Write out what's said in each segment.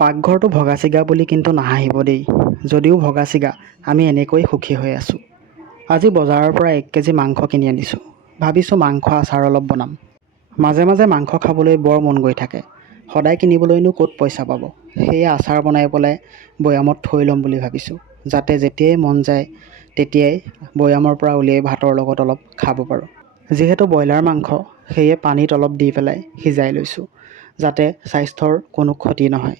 পাকঘৰটো ভগাচিগা বুলি কিন্তু নাহাঁহিব দেই। যদিও ভগাচিগা, আমি এনেকৈ সুখী হৈ আছোঁ। আজি বজাৰৰ পৰা 1 কেজি মাংস কিনি আনিছোঁ। ভাবিছোঁ মাংস আচাৰ অলপ বনাম। মাজে মাজে মাংস খাবলৈ বৰ মন গৈ থাকে। সদায় কিনিবলৈনো ক'ত পইচা পাব। সেয়ে আচাৰ বনাই পেলাই বৈয়ামত থৈ ল'ম বুলি ভাবিছোঁ। যাতে যেতিয়াই মন যায় তেতিয়াই বৈয়ামৰ পৰা উলিয়াই ভাতৰ লগত অলপ খাব পাৰোঁ। যিহেতু ব্ৰইলাৰ মাংস, সেয়ে পানীত অলপ দি পেলাই সিজাই লৈছোঁ, যাতে স্বাস্থ্যৰ কোনো ক্ষতি নহয়।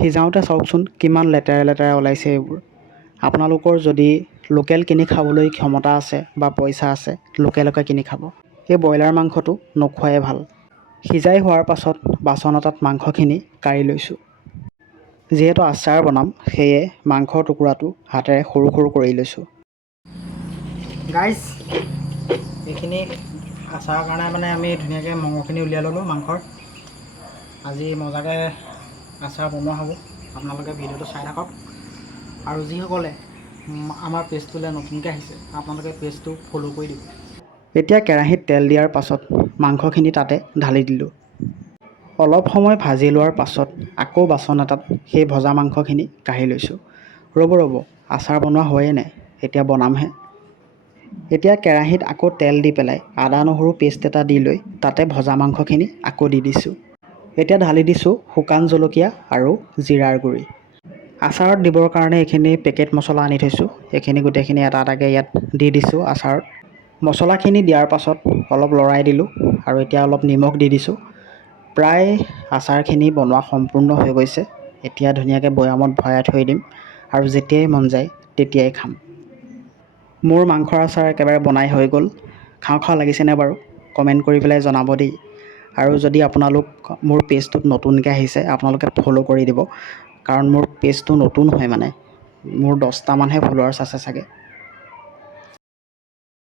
সিজাওঁতে চাওকচোন কিমান লেতেৰা লেতেৰা ওলাইছে এইবোৰ। আপোনালোকৰ যদি লোকেল কিনি খাবলৈ ক্ষমতা আছে বা পইচা আছে, লোকেলকে কিনি খাব। এই ব্ৰইলাৰ মাংসটো নোখোৱাই ভাল। সিজাই হোৱাৰ পাছত বাচন এটাত মাংসখিনি কাঢ়ি লৈছোঁ। যিহেতু আচাৰ বনাম, সেয়ে মাংসৰ টুকুৰাটো হাতেৰে সৰু সৰু কৰি লৈছোঁ। গাইজ, এইখিনি আচাৰৰ কাৰণে আমি ধুনীয়াকৈ মঙহখিনি উলিয়াই ল'লোঁ মাংসৰ। আজি মজাকৈ আচাৰ বনোৱা হ'ব। আপোনালোকে ভিডিঅ'টো চাই থাকক। আৰু যিসকলে আমাৰ পেজটোলৈ নতুনকৈ আহিছে, আপোনালোকে পেজটো ফ'ল' কৰি দিব। এতিয়া কেৰাহীত তেল দিয়াৰ পাছত মাংসখিনি তাতে ঢালি দিলোঁ। অলপ সময় ভাজি লোৱাৰ পাছত আকৌ বাচন এটাত সেই ভজা মাংসখিনি কাঢ়ি লৈছোঁ। ৰ'ব, আচাৰ বনোৱা হয়েই নাই, এতিয়া বনামহে। এতিয়া কেৰাহীত আকৌ তেল দি পেলাই আদা নহৰু পেষ্ট এটা দি লৈ তাতে ভজা মাংসখিনি আকৌ দি দিছোঁ। এতিয়া ঢালি দিছোঁ শুকান জলকীয়া আৰু জিৰাৰ গুড়ি। আচাৰত দিবৰ কাৰণে এইখিনি পেকেট মছলা আনি থৈছোঁ। এইখিনি গোটেইখিনি এটা এটাকৈ ইয়াত দি দিছোঁ আচাৰত। মছলাখিনি দিয়াৰ পাছত অলপ লৰাই দিলোঁ আৰু এতিয়া অলপ নিমখ দি দিছোঁ। প্ৰায় আচাৰখিনি বনোৱা সম্পূৰ্ণ হৈ গৈছে। এতিয়া ধুনীয়াকৈ বৈয়ামত ভৰাই থৈ দিম আৰু যেতিয়াই মন যায় তেতিয়াই খাম। মোৰ মাংসৰ আচাৰ একেবাৰে বনাই হৈ গ'ল। খাওঁ খাওঁ লাগিছেনে বাৰু? কমেণ্ট কৰি পেলাই জনাব দেই। আৰু যদি আপোনালোক মোৰ পেজটোত নতুনকৈ আহিছে, আপোনালোকে ফ'ল' কৰি দিব। কাৰণ মোৰ পেজটো নতুন হয়, মোৰ 10টামানহে ফলোৱাৰ্ছ আছে চাগে।